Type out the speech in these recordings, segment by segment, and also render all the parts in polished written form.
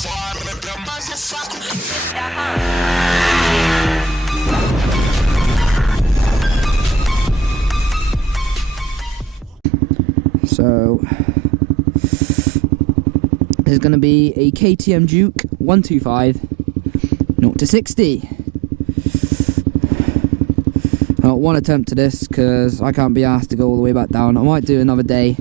So this is going to be a KTM Duke 125 0 to 60. One attempt to this because I can't be asked to go all the way back down. I might do another day,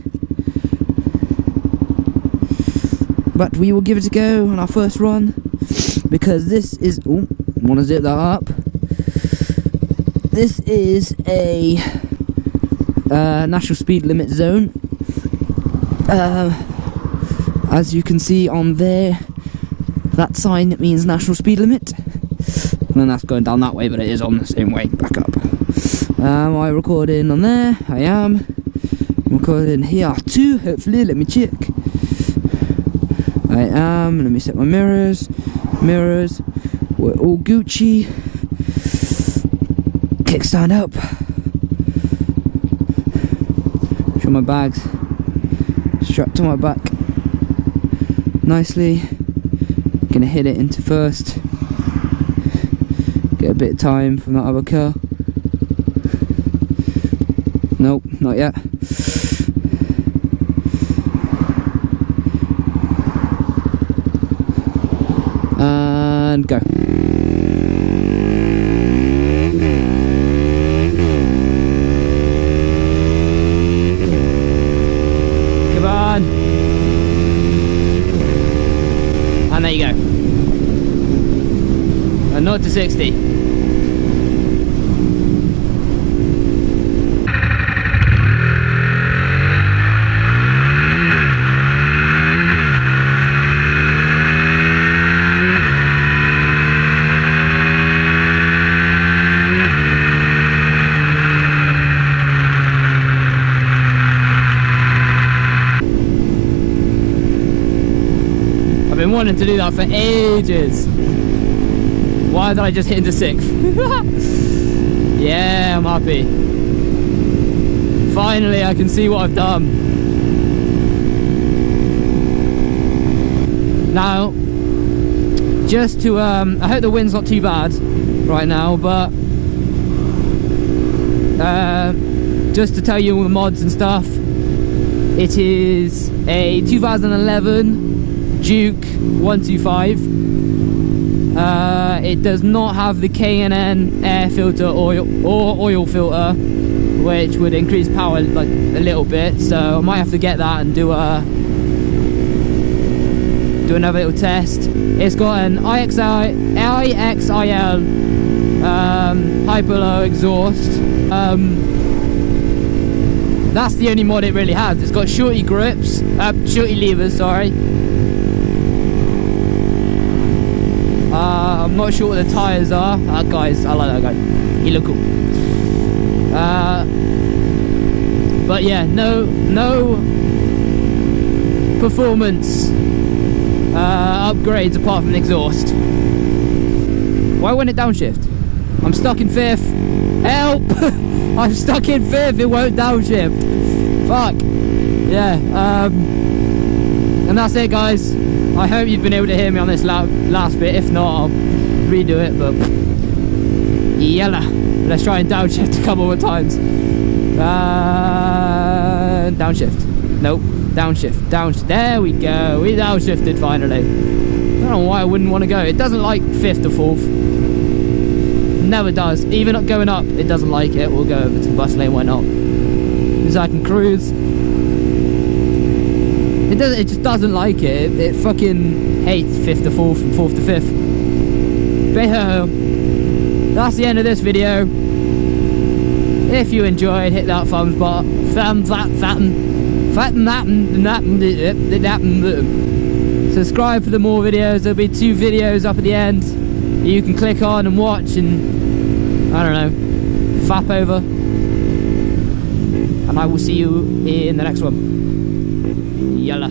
but we will give it a go on our first run because this is, oh, want to zip that up. This is a national speed limit zone. As you can see on there, that sign means national speed limit, and that's going down that way, but it is on the same way back up. Am I recording on there? I am. I'm recording here too, hopefully. Let me check. I am. Let me set my mirrors. We're all Gucci. Kickstand up. Show my bags strapped to my back nicely. Gonna hit it into first. Get a bit of time from that other car. Nope, not yet. And go. Come on. And there you go. And 0 to 60. I've been wanting to do that for ages. Why did I just hit into 6th? Yeah, I'm happy. Finally, I can see what I've done. Now, just to, I hope the wind's not too bad right now, but just to tell you all the mods and stuff, it is a 2011 Duke 125. It does not have the KTM air filter or oil filter, which would increase power like a little bit. So I might have to get that and do another little test. It's got an IXIL Hyperlow exhaust. That's the only mod it really has. It's got shorty grips, shorty levers, sorry. I'm not sure what the tyres are. Guys, I like that guy. He look cool. But yeah, no performance upgrades apart from the exhaust. Why won't it downshift? I'm stuck in 5th. Help! I'm stuck in 5th. It won't downshift. Fuck. Yeah. And that's it, guys. I hope you've been able to hear me on this last bit. If not, I'll redo it, but yalla. Let's try and downshift a couple more times. Downshift. Nope. Downshift. There we go. We downshifted finally. I don't know why I wouldn't want to go. It doesn't like 5th or 4th. Never does. Even going up, it doesn't like it. We'll go over to the bus lane. Why not? Because I can cruise. It just doesn't like it. It fucking hates 5th to 4th and 4th to 5th. But that's the end of this video. If you enjoyed, hit that thumbs button. Subscribe for the more videos. There'll be 2 videos up at the end you can click on and watch and, I don't know, fap over. And I will see you in the next one. Yalla.